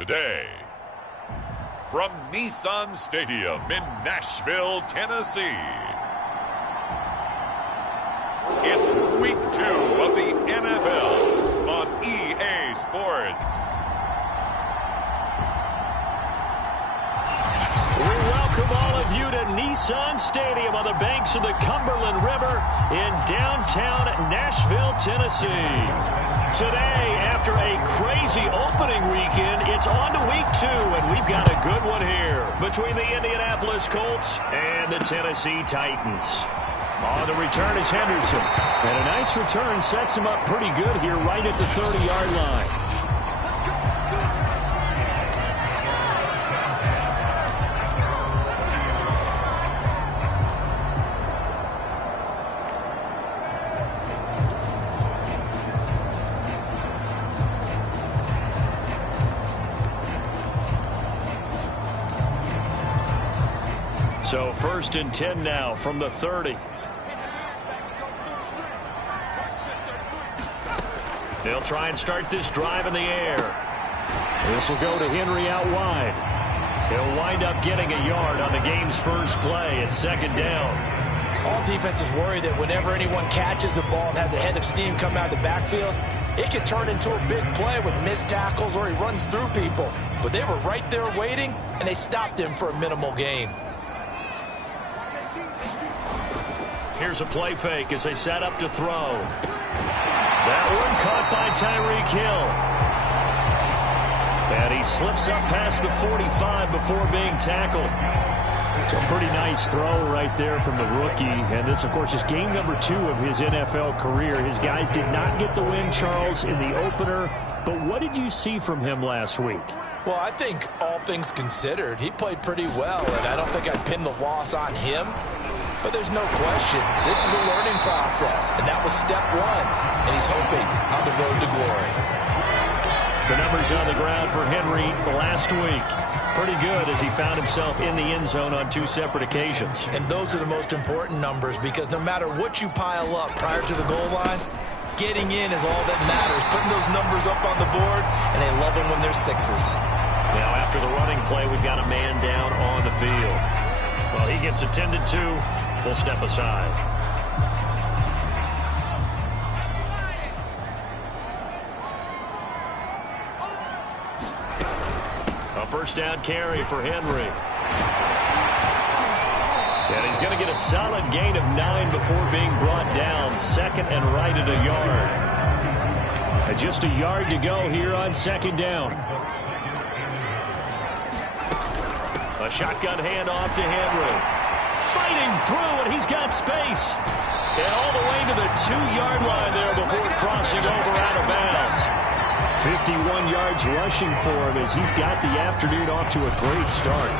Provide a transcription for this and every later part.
Today, from Nissan Stadium in Nashville, Tennessee, it's Week 2 of the NFL on EA Sports. We welcome all of you to Nissan Stadium on the banks of the Cumberland River in downtown Nashville, Tennessee. Today, after a crazy opening weekend, it's on to Week 2, and we've got a good one here between the Indianapolis Colts and the Tennessee Titans. On the return is Henderson, and a nice return sets him up pretty good here right at the 30-yard line. So 1st and 10 now from the 30. They'll try and start this drive in the air. This will go to Henry out wide. He'll wind up getting a yard on the game's first play at 2nd down. All defenses worry that whenever anyone catches the ball and has a head of steam come out of the backfield, it could turn into a big play with missed tackles or he runs through people. But they were right there waiting, and they stopped him for a minimal gain. Here's a play fake as they set up to throw. That one caught by Tyreek Hill. And he slips up past the 45 before being tackled. So a pretty nice throw right there from the rookie. And this, of course, is game number 2 of his NFL career. His guys did not get the win, Charles, in the opener. But what did you see from him last week? Well, I think all things considered, he played pretty well. And I don't think I'd pin the loss on him. But there's no question, this is a learning process, and that was step 1, and he's hoping on the road to glory. The numbers on the ground for Henry last week. Pretty good as he found himself in the end zone on 2 separate occasions. And those are the most important numbers because no matter what you pile up prior to the goal line, getting in is all that matters. Putting those numbers up on the board, and they love them when they're 6s. Now after the running play, we've got a man down on the field. Well, he gets attended to. We'll step aside. A 1st down carry for Henry. And he's going to get a solid gain of 9 before being brought down. 2nd and right at a yard. And just a yard to go here on 2nd down. A shotgun handoff to Henry. Fighting through, and he's got space. And all the way to the 2-yard line there before crossing over out of bounds. 51 yards rushing for him as he's got the afternoon off to a great start.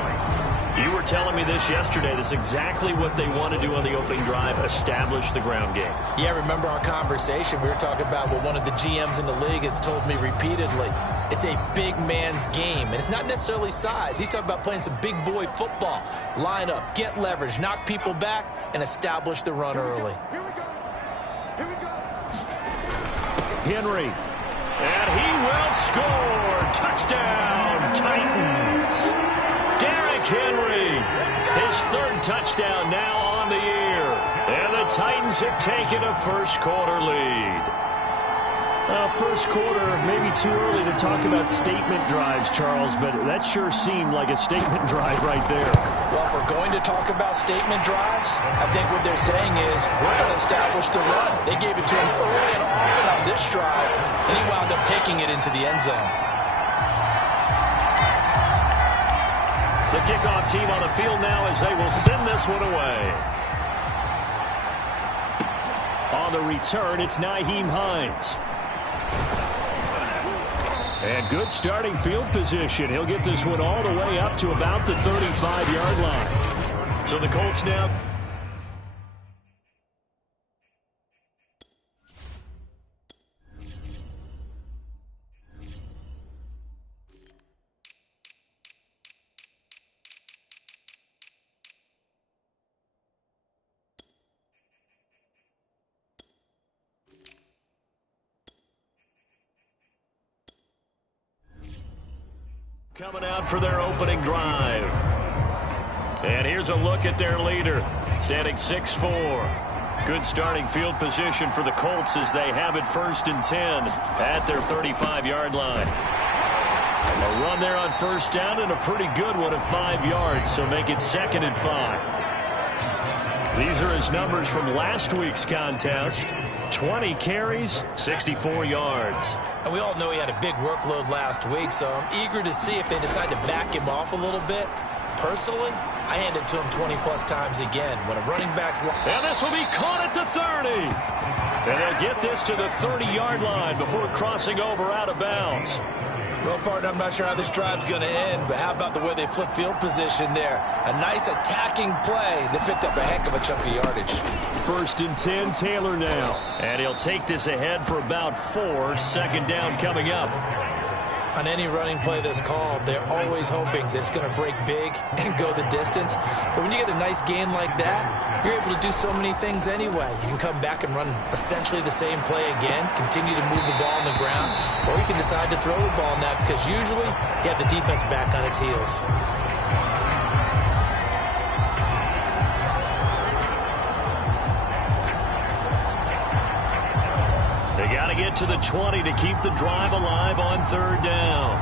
You were telling me this yesterday. This is exactly what they want to do on the opening drive, establish the ground game. Yeah, remember our conversation? We were talking about what one of the GMs in the league has told me repeatedly. It's a big man's game, and it's not necessarily size. He's talking about playing some big boy football. Line up, get leverage, knock people back, and establish the run early. Here we go. Here we go. Henry. And he will score. Touchdown, Titans. Derrick Henry. His 3rd touchdown now on the year. And the Titans have taken a first-quarter lead. First quarter, maybe too early to talk about statement drives, Charles, but that sure seemed like a statement drive right there. Well, if we're going to talk about statement drives, I think what they're saying is we're going to establish the run. They gave it to him early and often on this drive, and he wound up taking it into the end zone. The kickoff team on the field now as they will send this one away. On the return, it's Nyheim Hines. And good starting field position. He'll get this one all the way up to about the 35-yard line. So the Colts now. Coming out for their opening drive. And here's a look at their leader, standing 6'4". Good starting field position for the Colts as they have it 1st and 10 at their 35-yard line. A run there on 1st down and a pretty good one at 5 yards, so make it 2nd and 5. These are his numbers from last week's contest. 20 carries, 64 yards. And we all know he had a big workload last week, so I'm eager to see if they decide to back him off a little bit. Personally, I hand it to him 20-plus times again. When a running back's... And this will be caught at the 30. And they'll get this to the 30-yard line before crossing over out of bounds. Well, partner, I'm not sure how this drive's going to end, but how about the way they flip field position there? A nice attacking play that picked up a heck of a chunk of yardage. 1st and 10, Taylor now. And he'll take this ahead for about 4. 2nd down coming up. On any running play that's called, they're always hoping that it's going to break big and go the distance. But when you get a nice gain like that, you're able to do so many things anyway. You can come back and run essentially the same play again, continue to move the ball on the ground, or you can decide to throw the ball now because usually you have the defense back on its heels. They got to get to the 20 to keep the drive alive on 3rd down.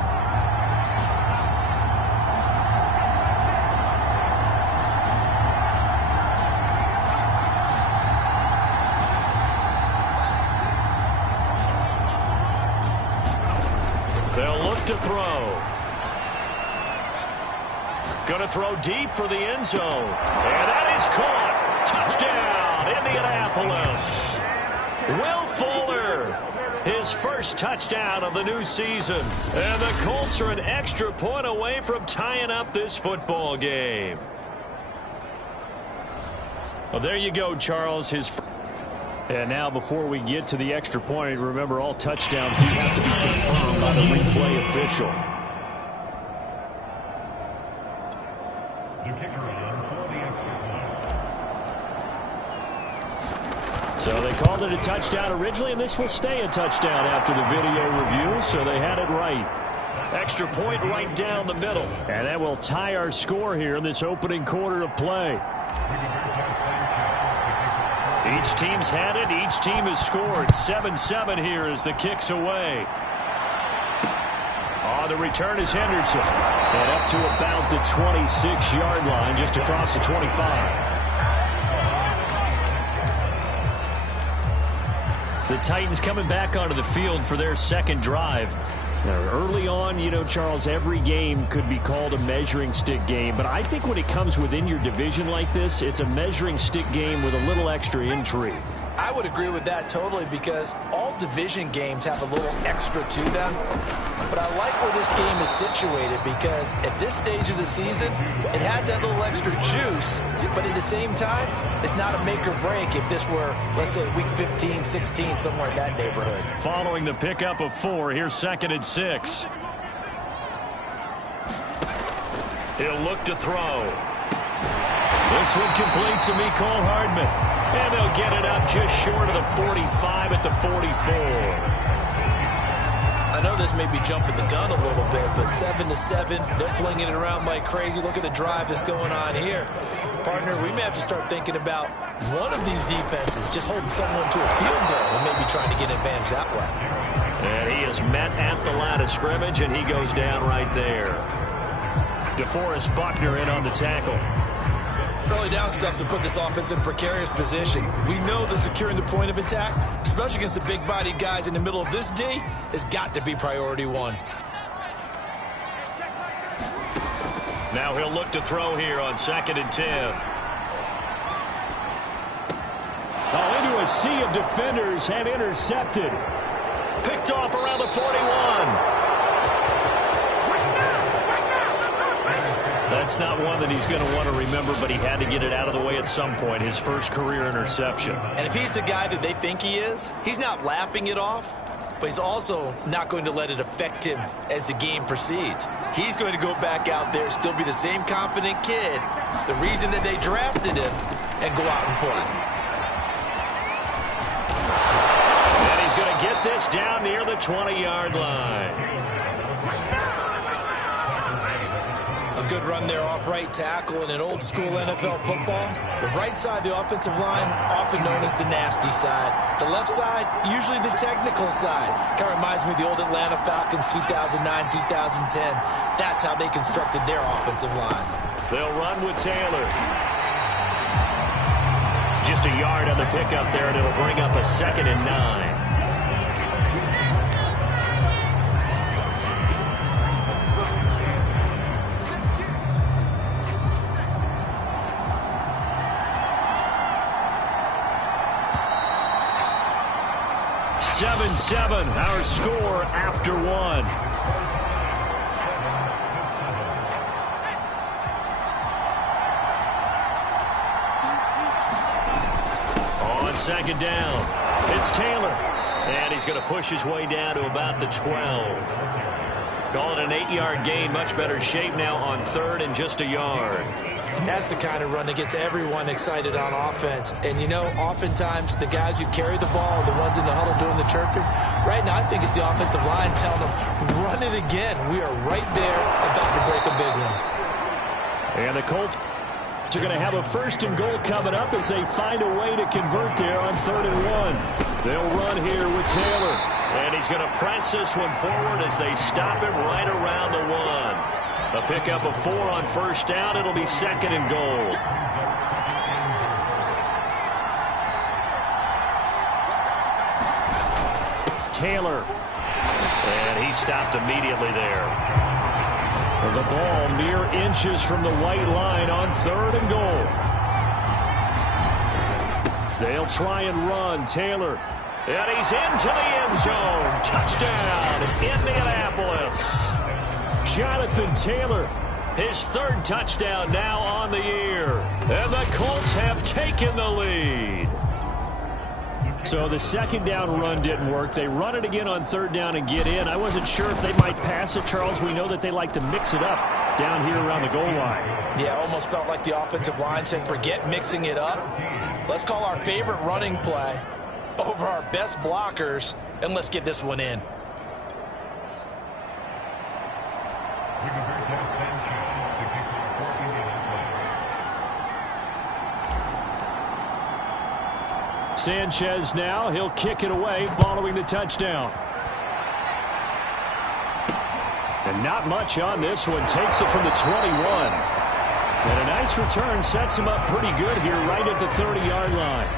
They'll look to throw. Going to throw deep for the end zone. And that is caught. Touchdown, Indianapolis. Will Fuller, his first touchdown of the new season. And the Colts are an extra point away from tying up this football game. Well, there you go, Charles. And now before we get to the extra point, remember all touchdowns do have to be confirmed by the replay official. So they called it a touchdown originally, and this will stay a touchdown after the video review, so they had it right. Extra point right down the middle. And that will tie our score here in this opening quarter of play. Each team's had it. Each team has scored. 7-7 here as the kick's away. On the return is Henderson. And up to about the 26-yard line, just across the 25. The Titans coming back onto the field for their 2nd drive. Now, early on, you know, Charles, every game could be called a measuring stick game. But I think when it comes within your division like this, it's a measuring stick game with a little extra intrigue. I would agree with that totally because all division games have a little extra to them. But I like where this game is situated because at this stage of the season, it has that little extra juice. But at the same time, it's not a make or break if this were, let's say, week 15, 16, somewhere in that neighborhood. Following the pickup of 4, here's 2nd and 6. He'll look to throw. This one complete to Mecole Hardman. And they'll get it up just short of the 45 at the 44. I know this may be jumping the gun a little bit, but 7-7, they're flinging it around like crazy. Look at the drive that's going on here. Partner, we may have to start thinking about one of these defenses just holding someone to a field goal and maybe trying to get an advantage that way. And he is met at the line of scrimmage, and he goes down right there. DeForest Buckner in on the tackle. Early down stuff to put this offense in precarious position. We know that securing the point of attack, especially against the big-bodied guys in the middle of this D, has got to be priority 1. Now he'll look to throw here on 2nd and 10. Into a sea of defenders and intercepted. Picked off around the 41. That's not one that he's going to want to remember, but he had to get it out of the way at some point, his first career interception. And if he's the guy that they think he is, he's not laughing it off, but he's also not going to let it affect him as the game proceeds. He's going to go back out there, still be the same confident kid, the reason that they drafted him, and go out and play. And he's going to get this down near the 20-yard line. good run there off right tackle in an old school NFL football. The right side of the offensive line, often known as the nasty side. The left side, usually the technical side. Kind of reminds me of the old Atlanta Falcons 2009-2010. That's how they constructed their offensive line. They'll run with Taylor. Just a yard on the pickup there, and it'll bring up a 2nd and 9. Our score after 1. On 2nd down, it's Taylor. And he's going to push his way down to about the 12. Call it an 8-yard gain. Much better shape now on 3rd and just a yard. That's the kind of run that gets everyone excited on offense. And, you know, oftentimes the guys who carry the ball are the ones in the huddle doing the chirping. Right now, I think it's the offensive line telling them, run it again. We are right there about to break a big one. And the Colts are going to have a 1st and goal coming up as they find a way to convert there on 3rd and 1. They'll run here with Taylor. And he's going to press this one forward as they stop it right around the 1. A pickup of 4 on 1st down. It'll be 2nd and goal. Taylor. And he stopped immediately there. The ball mere inches from the white line on 3rd and goal. They'll try and run. Taylor. And he's into the end zone. Touchdown, Indianapolis. Jonathan Taylor, his 3rd touchdown now on the year. And the Colts have taken the lead. So the 2nd down run didn't work. They run it again on 3rd down and get in. I wasn't sure if they might pass it, Charles. We know that they like to mix it up down here around the goal line. Yeah, almost felt like the offensive line said, forget mixing it up. Let's call our favorite running play over our best blockers, and let's get this one in. Sanchez now, he'll kick it away following the touchdown. And not much on this one. Takes it from the 21. And a nice return sets him up pretty good here right at the 30-yard line.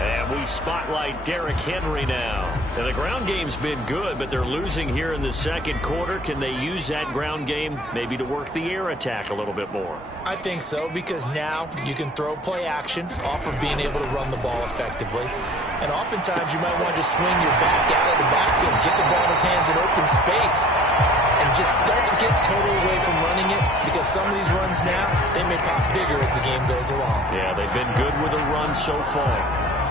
And we spotlight Derrick Henry now. And the ground game's been good, but they're losing here in the 2nd quarter. Can they use that ground game maybe to work the air attack a little bit more? I think so, because now you can throw play action off of being able to run the ball effectively. And oftentimes you might want to just swing your back out of the backfield, get the ball in his hands in open space, and just don't get totally away from running it, because some of these runs now, they may pop bigger as the game goes along. Yeah, they've been good with a run so far.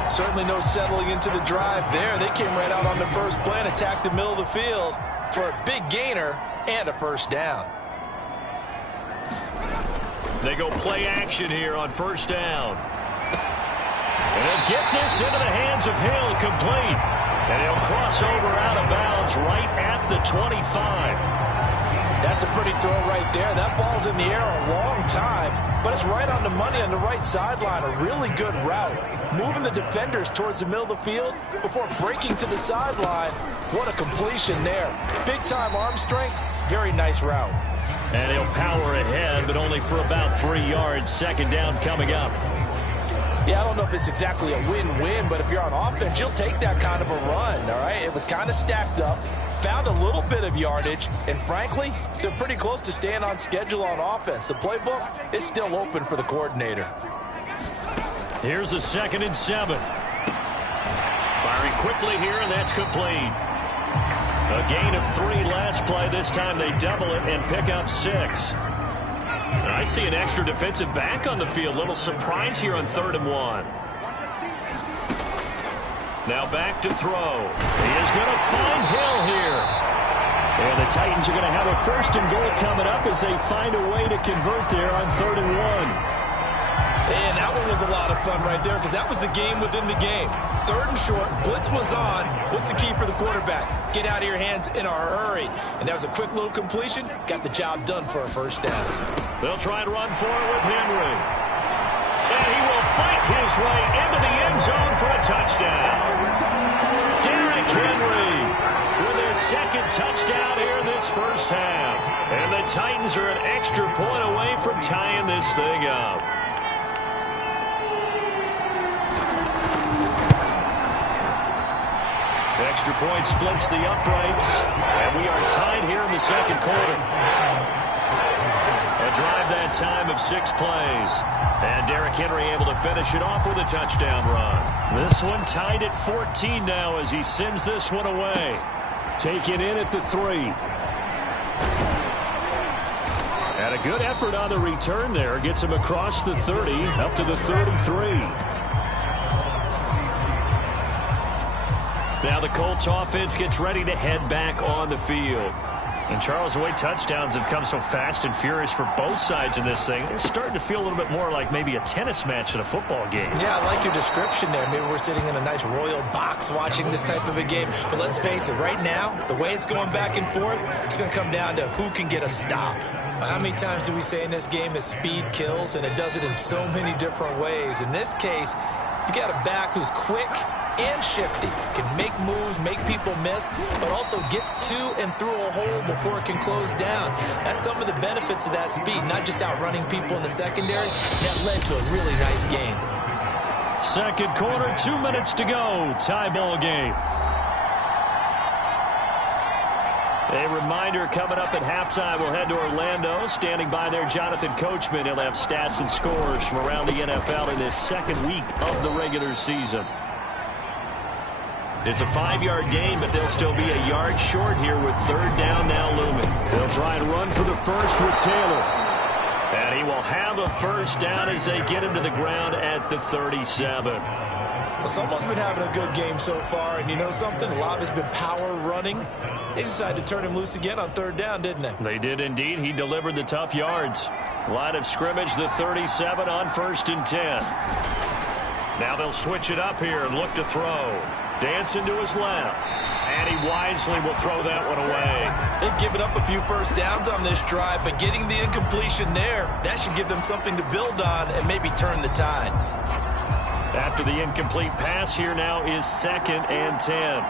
Certainly no settling into the drive there. They came right out on the first play and attacked the middle of the field for a big gainer and a 1st down. They go play action here on 1st down. And they'll get this into the hands of Hill, complete. And he'll cross over out of bounds right at the 25. That's a pretty throw right there. That ball's in the air a long time, but it's right on the money on the right sideline. A really good route. Moving the defenders towards the middle of the field before breaking to the sideline. What a completion there. Big-time arm strength. Very nice route. And he'll power ahead, but only for about 3 yards. 2nd down coming up. Yeah, I don't know if it's exactly a win-win, but if you're on offense, you'll take that kind of a run, all right? It was kind of stacked up, found a little bit of yardage, and frankly, they're pretty close to staying on schedule on offense. The playbook is still open for the coordinator. Here's a 2nd and 7. Firing quickly here, and that's complete. A gain of 3 last play. This time they double it and pick up 6. And I see an extra defensive back on the field. Little surprise here on 3rd and 1. Now back to throw. He is going to find Hill here. And the Titans are going to have a 1st and goal coming up as they find a way to convert there on 3rd and 1. And that one was a lot lot of fun right there because that was the game within the game. 3rd and short, blitz was on. What's the key for the quarterback? Get out of your hands in a hurry. And that was a quick little completion. Got the job done for a first down. They'll try and run for it with Henry. And he will fight his way into the end zone for a touchdown. Derrick Henry with his 2nd touchdown here in this first half. And the Titans are an extra point away from tying this thing up. Extra point splits the uprights, and we are tied here in the 2nd quarter. A drive that time of 6 plays, and Derrick Henry able to finish it off with a touchdown run. This one tied at 14 now as he sends this one away. Taken in at the 3. And a good effort on the return there. Gets him across the 30, up to the 33. Now the Colts offense gets ready to head back on the field. And Charles, the way touchdowns have come so fast and furious for both sides in this thing, it's starting to feel a little bit more like maybe a tennis match in a football game. Yeah, I like your description there. Maybe we're sitting in a nice royal box watching this type of a game. But let's face it, right now, the way it's going back and forth, it's going to come down to who can get a stop. How many times do we say in this game that speed kills? And it does it in so many different ways. In this case, you got a back who's quick and shifty, can make moves, make people miss, but also gets to and through a hole before it can close down. That's some of the benefits of that speed, not just outrunning people in the secondary. That led to a really nice game. 2nd quarter, 2 minutes to go. Tie ball game. A reminder coming up at halftime, we'll head to Orlando. Standing by there, Jonathan Coachman. He'll have stats and scores from around the NFL in this 2nd week of the regular season. It's a 5-yard gain, but they'll still be a yard short here with 3rd down now looming. They'll try and run for the first with Taylor. And he will have a first down as they get him to the ground at the 37. Well, someone's been having a good game so far, and you know something? A lot of it's been power running. They decided to turn him loose again on 3rd down, didn't they? They did indeed. He delivered the tough yards. Line of scrimmage, the 37 on 1st and 10. Now they'll switch it up here and look to throw. Dancing to his left. And he wisely will throw that one away. They've given up a few first downs on this drive, but getting the incompletion there, that should give them something to build on and maybe turn the tide. After the incomplete pass, here now is 2nd and 10.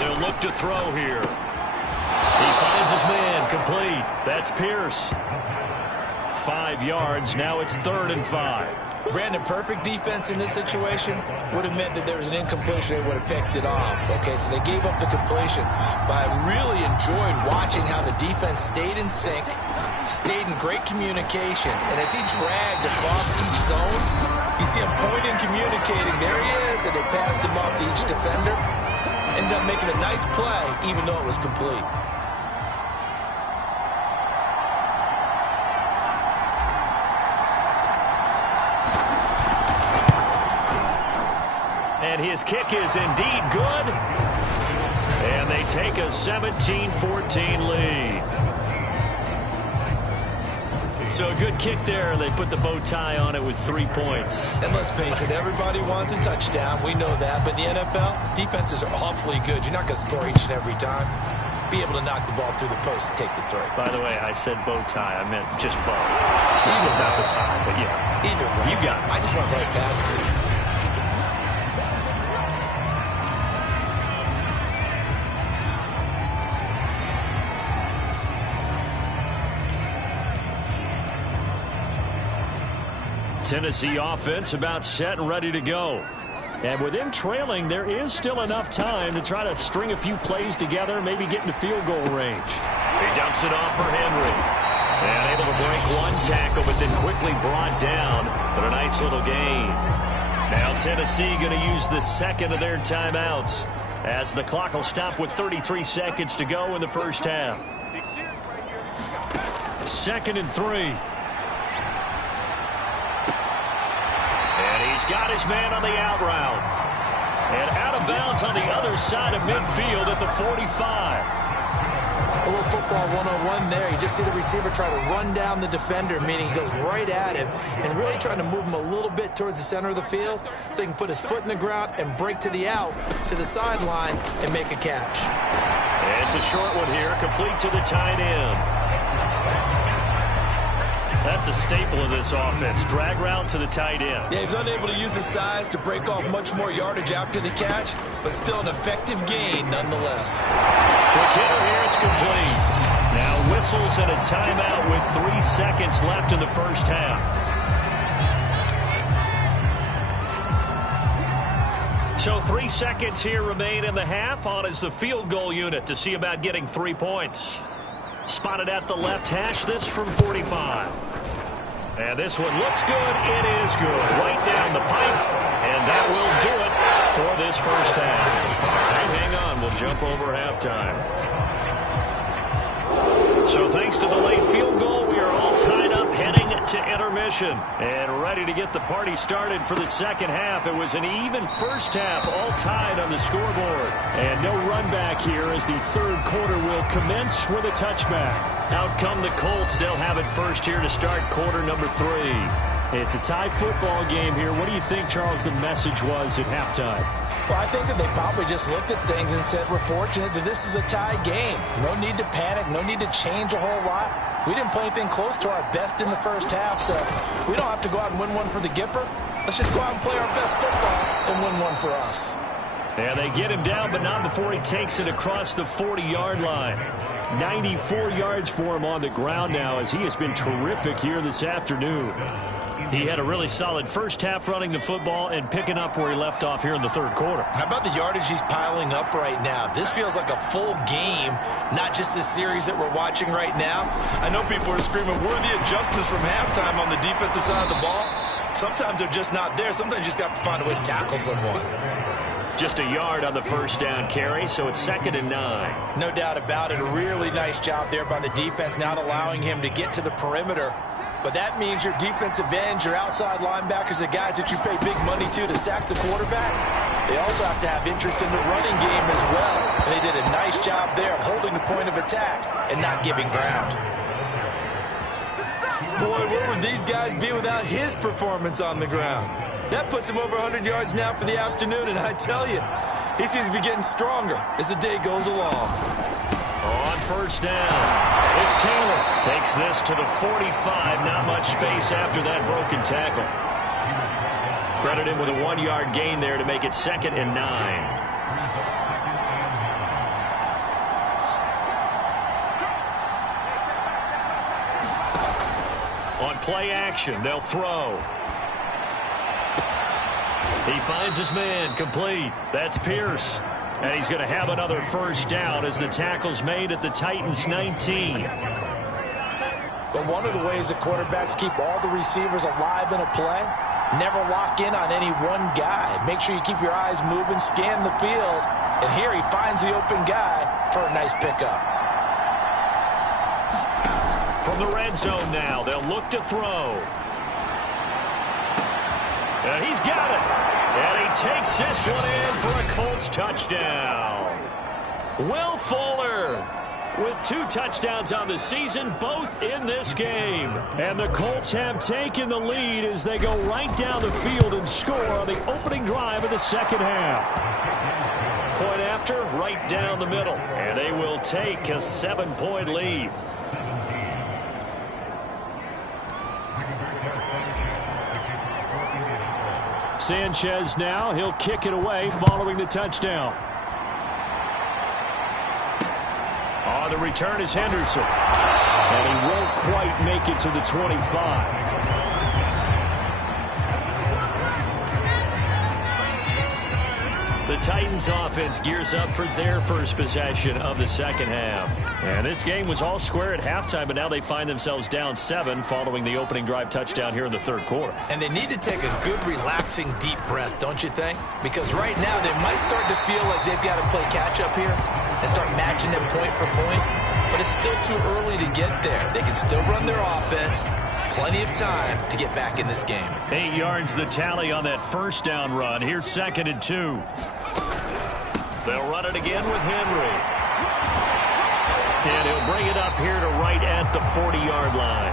They'll look to throw here. He finds his man, complete. That's Pierce. 5 yards. Now it's 3rd and 5. Brandon, perfect defense in this situation would have meant that there was an incompletion. They would have picked it off. Okay, so they gave up the completion. But I really enjoyed watching how the defense stayed in sync, stayed in great communication. And as he dragged across each zone, you see him pointing, communicating. There he is, and they passed him off to each defender. Ended up making a nice play, even though it was complete. And his kick is indeed good. And they take a 17-14 lead. So a good kick there. They put the bow tie on it with 3 points. And let's face it, everybody wants a touchdown. We know that. But in the NFL, defenses are awfully good. You're not going to score each and every time. Be able to knock the ball through the post and take the throw. By the way, I said bow tie. I meant just bow. Even not the tie, but yeah. Either way. You got it. I just went right past it. Tennessee offense about set and ready to go. And with them trailing, there is still enough time to try to string a few plays together, maybe get into field goal range. He dumps it off for Henry. And able to break one tackle, but then quickly brought down. But a nice little gain. Now Tennessee going to use the 2nd of their timeouts as the clock will stop with 33 seconds to go in the first half. 2nd and 3. He's got his man on the out route. And out of bounds on the other side of midfield at the 45. A little football 101 there. You just see the receiver try to run down the defender, meaning he goes right at him and really trying to move him a little bit towards the center of the field so he can put his foot in the ground and break to the out, to the sideline, and make a catch. It's a short one here, complete to the tight end. That's a staple of this offense. Drag route to the tight end. Yeah, he's unable to use his size to break off much more yardage after the catch, but still an effective gain nonetheless. Quick hitter here, it's complete. Now whistles and a timeout with 3 seconds left in the first half. So 3 seconds here remain in the half. On is the field goal unit to see about getting 3 points. Spotted at the left hash, this from 45. And this one looks good. It is good. Right down the pipe. And that will do it for this first half. And hang on, we'll jump over halftime. So thanks to the late field goal, we are all tied up heading to intermission. And ready to get the party started for the second half. It was an even first half, all tied on the scoreboard. And no run back here as the third quarter will commence with a touchback. Out come the Colts. They'll have it first here to start quarter number 3. It's a tie football game here. What do you think, Charles, the message was at halftime? Well, I think that they probably just looked at things and said, we're fortunate that this is a tie game. No need to panic. No need to change a whole lot. We didn't play anything close to our best in the first half, so we don't have to go out and win one for the Gipper. Let's just go out and play our best football and win one for us. Yeah, they get him down, but not before he takes it across the 40-yard line. 94 yards for him on the ground now as he has been terrific here this afternoon. He had a really solid first half running the football and picking up where he left off here in the third quarter. How about the yardage he's piling up right now? This feels like a full game, not just the series that we're watching right now. I know people are screaming, worthy adjustments from halftime on the defensive side of the ball. Sometimes they're just not there. Sometimes you just got to find a way to tackle someone. Just a yard on the first down carry, so it's 2nd and 9. No doubt about it. A really nice job there by the defense, not allowing him to get to the perimeter. But that means your defensive ends, your outside linebackers, the guys that you pay big money to sack the quarterback, they also have to have interest in the running game as well. And they did a nice job there of holding the point of attack and not giving ground. Boy, where would these guys be without his performance on the ground? That puts him over 100 yards now for the afternoon, and I tell you, he seems to be getting stronger as the day goes along. On first down, it's Taylor. Takes this to the 45. Not much space after that broken tackle. Credit him with a 1-yard gain there to make it 2nd and 9. On play action, they'll throw. He finds his man, complete. That's Pierce. And he's going to have another first down as the tackle's made at the Titans' 19. But one of the ways that quarterbacks keep all the receivers alive in a play, never lock in on any one guy. Make sure you keep your eyes moving, scan the field. And here he finds the open guy for a nice pickup. From the red zone now, they'll look to throw. And he's got it. And he takes this one in for a Colts touchdown. Will Fuller with 2 touchdowns on the season, both in this game. And the Colts have taken the lead as they go right down the field and score on the opening drive of the second half. Point after, right down the middle. And they will take a 7-point lead. Sanchez now, he'll kick it away following the touchdown. On the return is Henderson. And he won't quite make it to the 25. The Titans offense gears up for their first possession of the second half. And this game was all square at halftime, but now they find themselves down 7 following the opening drive touchdown here in the third quarter. And they need to take a good, relaxing, deep breath, don't you think? Because right now they might start to feel like they've got to play catch-up here and start matching them point for point. But it's still too early to get there. They can still run their offense. Plenty of time to get back in this game. 8 yards the tally on that first down run. Here's 2nd and 2. They'll run it again with Henry. And he'll bring it up here to right at the 40-yard line.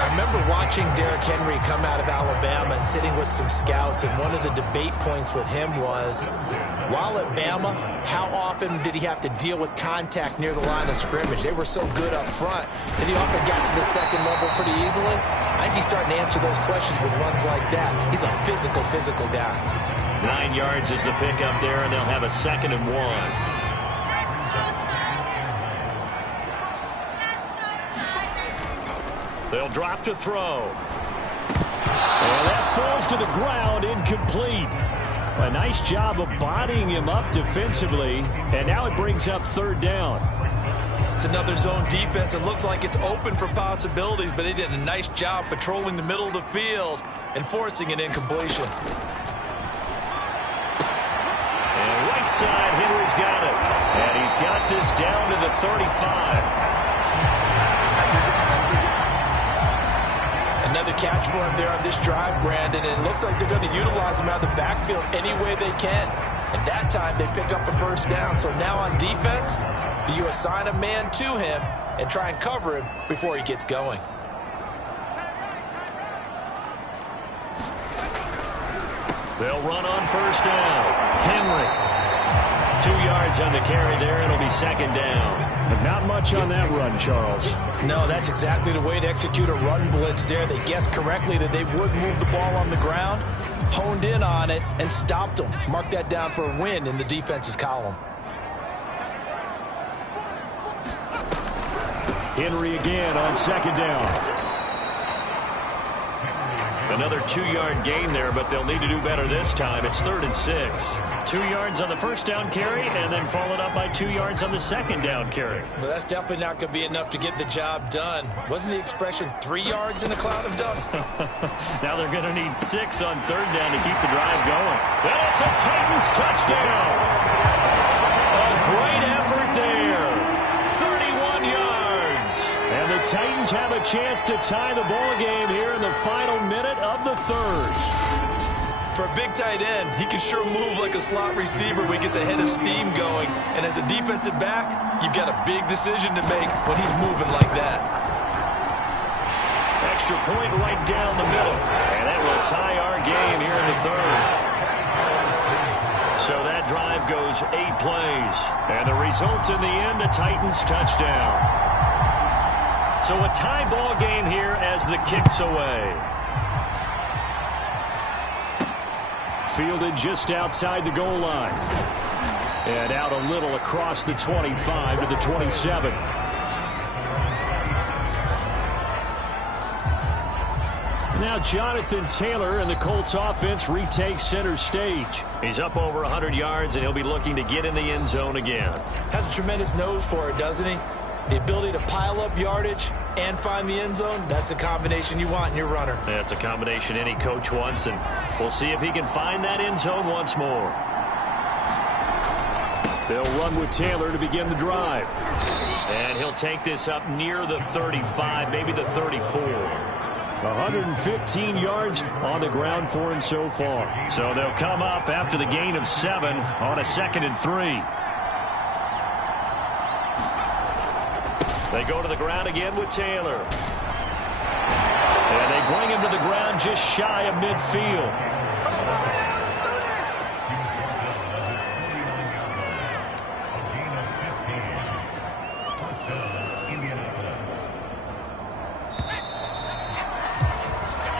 I remember watching Derrick Henry come out of Alabama and sitting with some scouts, and one of the debate points with him was, while at Bama, how often did he have to deal with contact near the line of scrimmage? They were so good up front that he often got to the second level pretty easily. I think he's starting to answer those questions with runs like that. He's a physical guy. 9 yards is the pickup there, and they'll have a 2nd and 1. They'll drop to throw. And that falls to the ground, incomplete. A nice job of bodying him up defensively, and now it brings up 3rd down. It's another zone defense. It looks like it's open for possibilities, but they did a nice job patrolling the middle of the field and forcing an incompletion. And right side, Henry's got it. And he's got this down to the 35. Another catch for him there on this drive, Brandon, and it looks like they're going to utilize him out of the backfield any way they can. And that time they pick up a 1st down. So now on defense, do you assign a man to him and try and cover him before he gets going? They'll run on 1st down. Henry. 2 yards on the carry there. It'll be 2nd down. But not much on that run, Charles. No, that's exactly the way to execute a run blitz there. They guessed correctly that they would move the ball on the ground, honed in on it, and stopped them. Mark that down for a win in the defense's column. Henry again on 2nd down. Another 2-yard gain there, but they'll need to do better this time. It's 3rd and 6. 2 yards on the 1st down carry, and then followed up by 2 yards on the 2nd down carry. Well, that's definitely not going to be enough to get the job done. Wasn't the expression 3 yards in a cloud of dust? Now they're going to need 6 on 3rd down to keep the drive going. That's a Titans touchdown. A great effort there. 31 yards. And the Titans have a chance to tie the ball game here in the final minute of the 3rd. For a big tight end, he can sure move like a slot receiver when he gets a head of steam going. And as a defensive back, you've got a big decision to make when he's moving like that. Extra point right down the middle. And that will tie our game here in the 3rd. So that drive goes 8 plays. And the result in the end, a Titans touchdown. So a tie ball game here as the kick's away. Fielded just outside the goal line. And out a little across the 25 to the 27. Now Jonathan Taylor and the Colts offense retakes center stage. He's up over 100 yards, and he'll be looking to get in the end zone again. Has a tremendous nose for it, doesn't he? The ability to pile up yardage and find the end zone, that's the combination you want in your runner. That's a combination any coach wants, and we'll see if he can find that end zone once more. They'll run with Taylor to begin the drive. And he'll take this up near the 35, maybe the 34. 115 yards on the ground for him so far. So they'll come up after the gain of 7 on a 2nd and 3. They go to the ground again with Taylor. And they bring him to the ground just shy of midfield.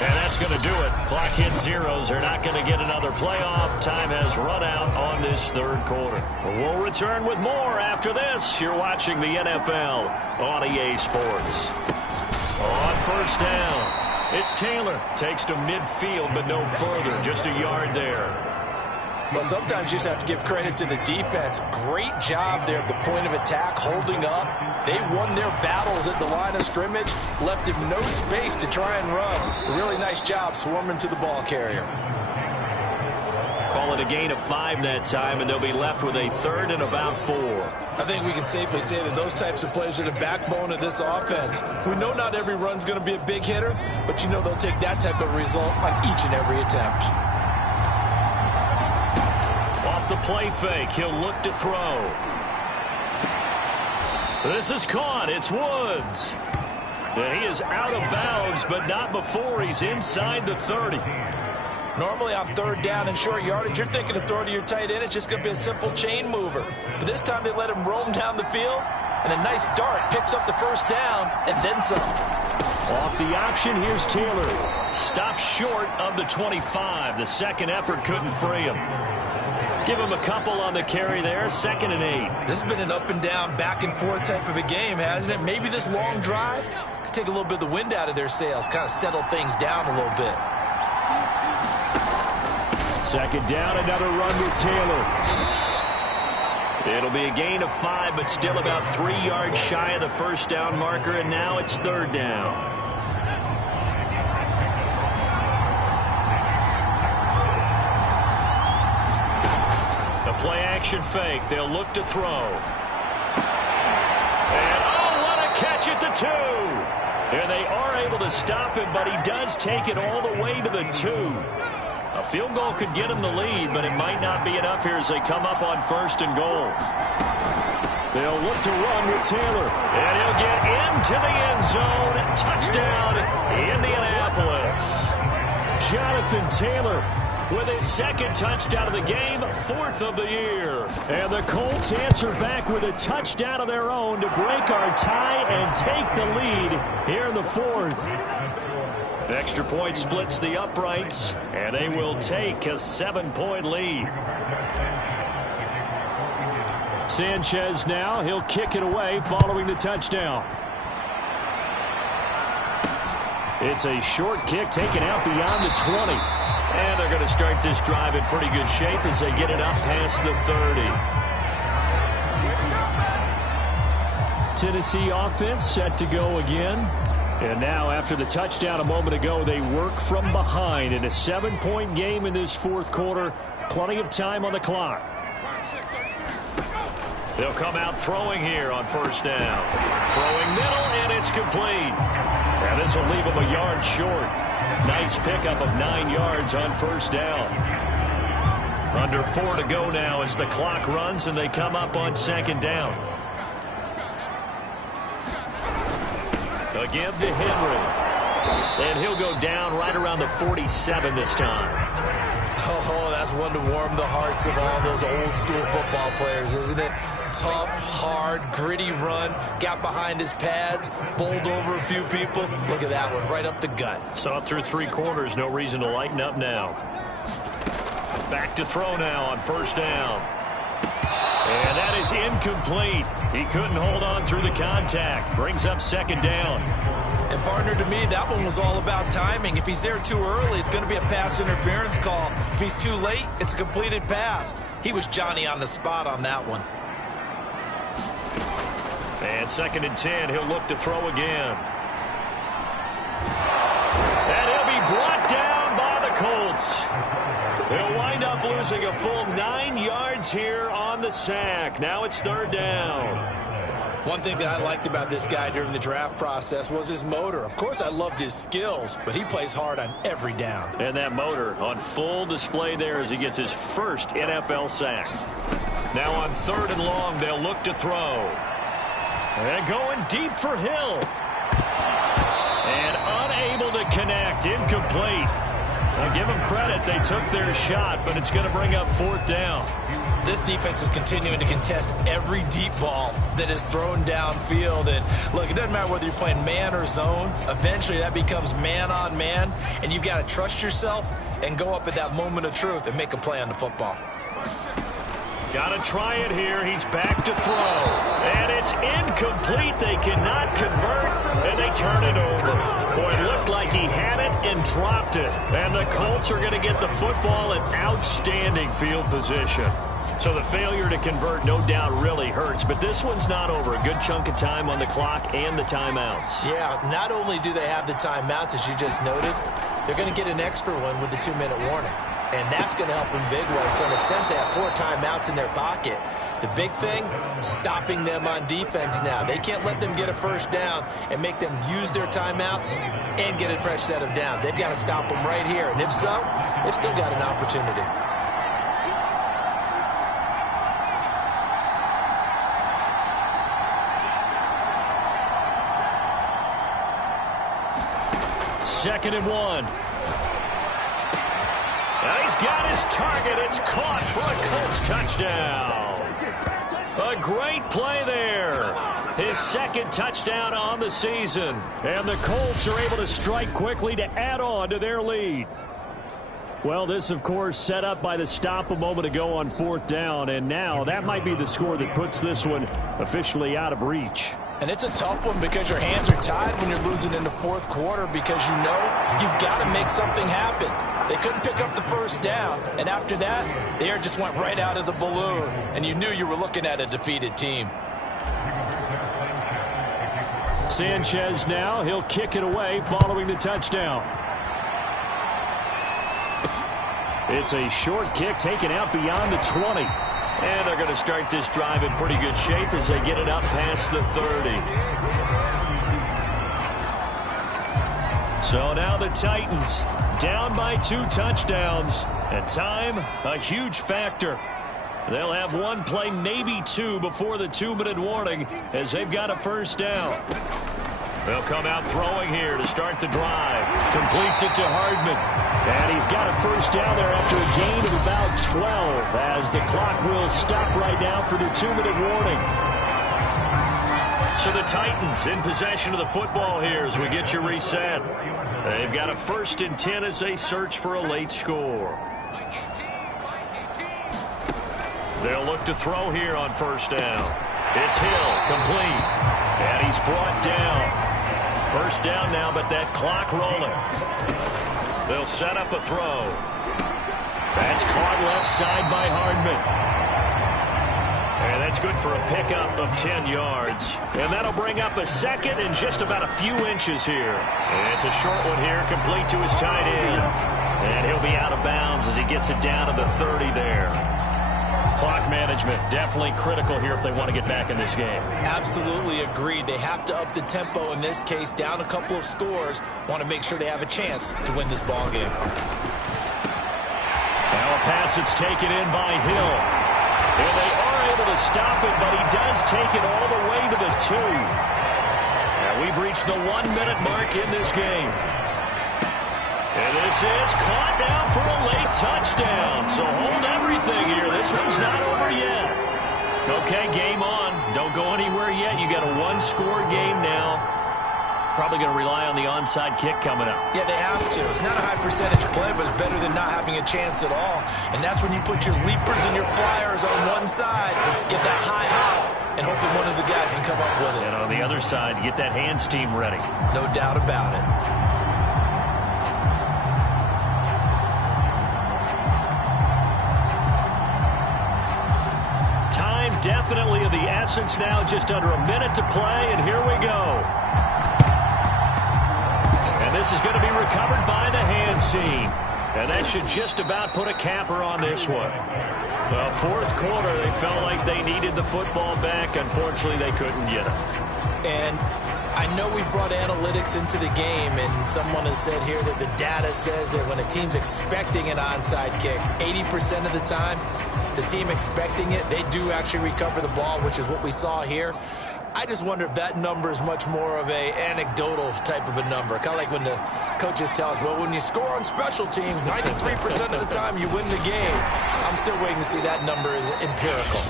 And that's going to do it. Clock hits zeros. They're not going to get another playoff. Time has run out on this 3rd quarter. We'll return with more after this. You're watching the NFL on EA Sports. On 1st down, it's Taylor. Takes to midfield, but no further. Just a yard there. Well, sometimes you just have to give credit to the defense. Great job there at the point of attack, holding up. They won their battles at the line of scrimmage, left him no space to try and run. A really nice job swarming to the ball carrier. Call it a gain of 5 that time, and they'll be left with a 3rd and about 4. I think we can safely say that those types of plays are the backbone of this offense. We know not every run's going to be a big hitter, but you know they'll take that type of result on each and every attempt. The play fake. He'll look to throw. This is caught. It's Woods. And he is out of bounds, but not before he's inside the 30. Normally on third down and short yardage, you're thinking to throw to your tight end. It's just going to be a simple chain mover. But this time they let him roam down the field, and a nice dart picks up the first down and then some. Off the option, here's Taylor. Stops short of the 25. The second effort couldn't free him. Give him a couple on the carry there. 2nd and 8. This has been an up and down, back and forth type of a game, hasn't it? Maybe this long drive could take a little bit of the wind out of their sails, kind of settle things down a little bit. 2nd down, another run with Taylor. It'll be a gain of 5, but still about 3 yards shy of the first down marker, and now it's 3rd down. Play action fake. They'll look to throw. And oh, what a catch at the 2. And they are able to stop him, but he does take it all the way to the 2. A field goal could get him the lead, but it might not be enough here as they come up on 1st and goal. They'll look to run with Taylor. And he'll get into the end zone. Touchdown, Indianapolis. Jonathan Taylor with his 2nd touchdown of the game, 4th of the year. And the Colts answer back with a touchdown of their own to break our tie and take the lead here in the 4th. Extra point splits the uprights, and they will take a 7-point lead. Sanchez now, he'll kick it away following the touchdown. It's a short kick taken out beyond the 20. And they're going to start this drive in pretty good shape as they get it up past the 30. Tennessee offense set to go again. And now after the touchdown a moment ago, they work from behind in a 7-point game in this 4th quarter. Plenty of time on the clock. They'll come out throwing here on 1st down. Throwing middle, and it's complete. And this will leave them a yard short. Nice pickup of 9 yards on 1st down. Under 4 to go now as the clock runs and they come up on 2nd down. A give to Henry. And he'll go down right around the 47 this time. Oh, that's one to warm the hearts of all those old school football players, isn't it? Tough, hard, gritty run. Got behind his pads, bowled over a few people. Look at that one, right up the gut. Saw it through 3 quarters. No reason to lighten up now. Back to throw now on 1st down. And that is incomplete. He couldn't hold on through the contact. Brings up 2nd down. And, partner, to me, that one was all about timing. If he's there too early, it's going to be a pass interference call. If he's too late, it's a completed pass. He was Johnny on the spot on that one. And 2nd and 10, he'll look to throw again. And he'll be brought down by the Colts. They'll wind up losing a full 9 yards here on the sack. Now it's 3rd down. One thing that I liked about this guy during the draft process was his motor. Of course, I loved his skills, but he plays hard on every down. And that motor on full display there as he gets his first NFL sack. Now on 3rd and long, they'll look to throw. And going deep for Hill. And unable to connect. Incomplete. I'll give them credit. They took their shot, but it's going to bring up 4th down. This defense is continuing to contest every deep ball that is thrown downfield. And, look, it doesn't matter whether you're playing man or zone. Eventually, that becomes man on man. And you've got to trust yourself and go up at that moment of truth and make a play on the football. Got to try it here. He's back to throw. And it's incomplete. They cannot convert, and they turn it over. Boy, it looked like he had it and dropped it. And the Colts are going to get the football in outstanding field position. So the failure to convert, no doubt, really hurts. But this one's not over. A good chunk of time on the clock and the timeouts. Yeah, not only do they have the timeouts, as you just noted, they're going to get an extra one with the 2-minute warning. And that's going to help them big way. So in a sense, they have 4 timeouts in their pocket. The big thing, stopping them on defense now. They can't let them get a first down and make them use their timeouts and get a fresh set of downs. They've got to stop them right here. And if so, they've still got an opportunity. 2nd and 1. Now he's got his target. It's caught for a Colts touchdown. A great play there. His 2nd touchdown on the season. And the Colts are able to strike quickly to add on to their lead. Well, this, of course, set up by the stop a moment ago on 4th down. And now that might be the score that puts this one officially out of reach. And it's a tough one because your hands are tied when you're losing in the 4th quarter because you know you've got to make something happen. They couldn't pick up the 1st down. And after that, the air just went right out of the balloon. And you knew you were looking at a defeated team. Sanchez now. He'll kick it away following the touchdown. It's a short kick taken out beyond the 20. And they're going to start this drive in pretty good shape as they get it up past the 30. So now the Titans down by 2 touchdowns. And time, a huge factor. They'll have one play, maybe 2, before the 2-minute warning as they've got a 1st down. They'll come out throwing here to start the drive. Completes it to Hardman. And he's got a 1st down there after a gain of about 12 as the clock will stop right now for the 2-minute warning. So the Titans in possession of the football here as we get you reset. They've got a 1st and 10 as they search for a late score. They'll look to throw here on 1st down. It's Hill, complete. And he's brought down. 1st down now, but that clock rolling. They'll set up a throw. That's caught left side by Hardman. And that's good for a pickup of 10 yards. And that'll bring up a 2nd and just about a few inches here. And it's a short one here, complete to his tight end. And he'll be out of bounds as he gets it down to the 30 there. Clock management definitely critical here if they want to get back in this game. Absolutely agreed. They have to up the tempo in this case, down a couple of scores. Want to make sure they have a chance to win this ball game. Now a pass that's taken in by Hill. And they are able to stop it, but he does take it all the way to the 2. And we've reached the 1-minute mark in this game. And this is caught now for a late touchdown. So hold everything here. This one's not over yet. Okay, game on. Don't go anywhere yet. You got a 1-score game now. Probably going to rely on the onside kick coming up. Yeah, they have to. It's not a high percentage play, but it's better than not having a chance at all. And that's when you put your leapers and your flyers on one side, get that high hop, and hope that one of the guys can come up with it. And on the other side, get that hands team ready. No doubt about it. Definitely of the essence now, just under a minute to play, and here we go. And this is going to be recovered by the hands team. And that should just about put a capper on this one. Well, 4th quarter, they felt like they needed the football back. Unfortunately, they couldn't get it. And I know we brought analytics into the game, and someone has said here that the data says that when a team's expecting an onside kick, 80% of the time, the team expecting it, they do actually recover the ball, which is what we saw here. I just wonder if that number is much more of a anecdotal type of a number. Kind of like when the coaches tell us, well, when you score on special teams, 93% of the time you win the game. I'm still waiting to see that number is empirical.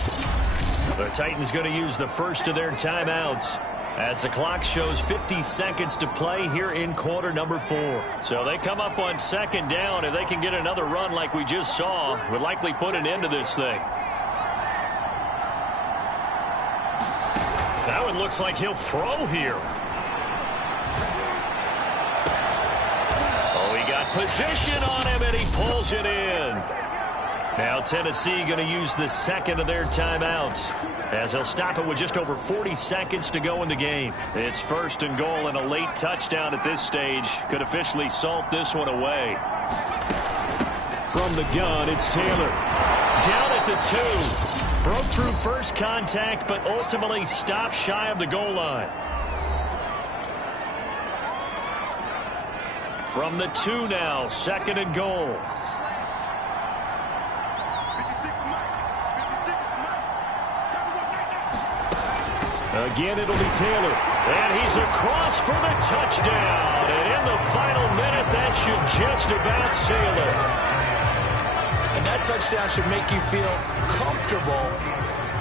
The Titans going to use the 1st of their timeouts as the clock shows 50 seconds to play here in quarter number 4. So they come up on 2nd down. If they can get another run like we just saw, would likely put an end to this thing. That one looks like he'll throw here. Oh, he got position on him, and he pulls it in. Now Tennessee going to use the 2nd of their timeouts as they'll stop it with just over 40 seconds to go in the game. It's 1st and goal, and a late touchdown at this stage could officially salt this one away. From the gun, it's Taylor. Down at the 2. Broke through first contact, but ultimately stopped shy of the goal line. From the 2 now, 2nd and goal. Again, it'll be Taylor. And he's across for the touchdown. And in the final minute, that should just about seal it. And that touchdown should make you feel comfortable.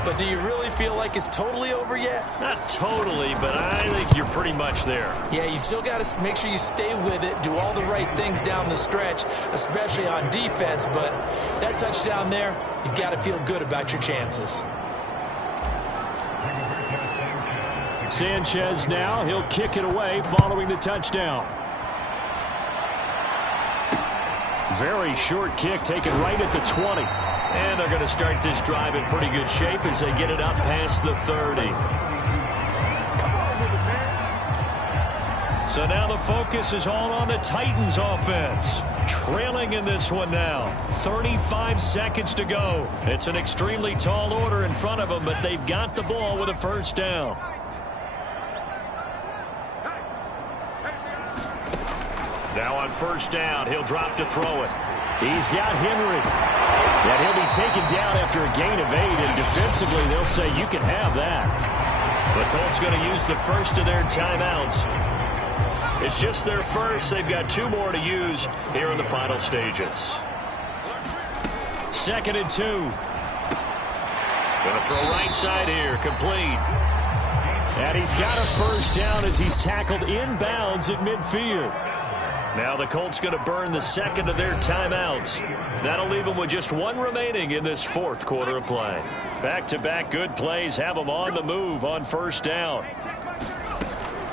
But do you really feel like it's totally over yet? Not totally, but I think you're pretty much there. Yeah, you've still got to make sure you stay with it, do all the right things down the stretch, especially on defense. But that touchdown there, you've got to feel good about your chances. Sanchez now, he'll kick it away following the touchdown. Very short kick taken right at the 20. And they're going to start this drive in pretty good shape as they get it up past the 30. So now the focus is all on the Titans offense. Trailing in this one now. 35 seconds to go. It's an extremely tall order in front of them, but they've got the ball with a first down. Now on first down, he'll drop to throw it. He's got Henry. And he'll be taken down after a gain of 8, and defensively they'll say you can have that. The Colts going to use the first of their timeouts. It's just their first. They've got 2 more to use here in the final stages. 2nd and 2. Going to throw right side here, complete. And he's got a first down as he's tackled inbounds at midfield. Now the Colts going to burn the second of their timeouts. That'll leave them with just 1 remaining in this 4th quarter of play. Back-to-back good plays have them on the move on first down.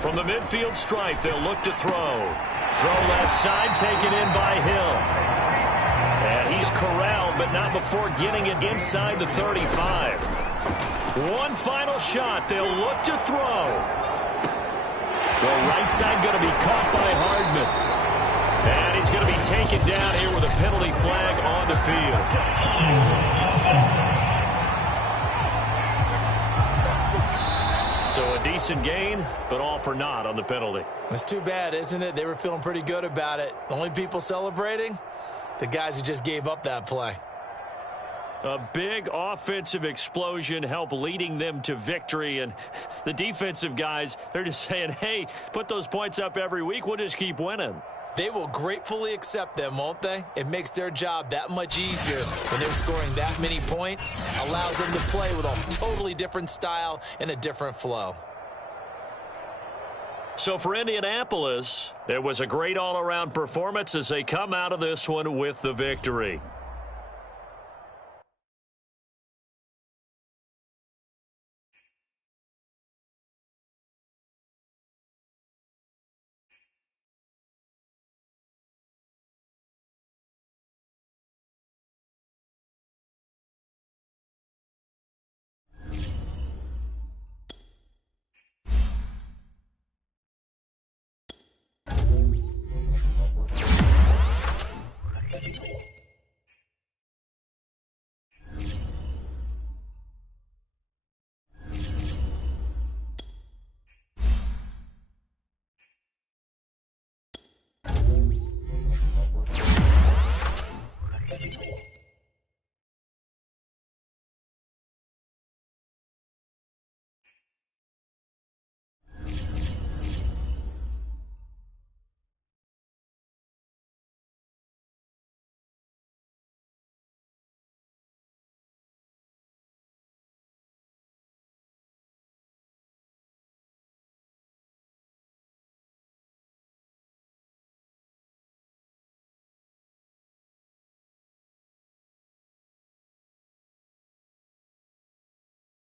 From the midfield stripe, they'll look to throw. Throw left side, taken in by Hill. And he's corralled, but not before getting it inside the 35. One final shot. They'll look to throw. Throw right side going to be caught by Hardman. And he's going to be taken down here with a penalty flag on the field. So a decent gain, but all for naught on the penalty. It's too bad, isn't it? They were feeling pretty good about it. The only people celebrating, the guys who just gave up that play. A big offensive explosion helped leading them to victory. And the defensive guys, they're just saying, hey, put those points up every week. We'll just keep winning. They will gratefully accept them, won't they? It makes their job that much easier when they're scoring that many points. Allows them to play with a totally different style and a different flow. So for Indianapolis, it was a great all-around performance as they come out of this one with the victory.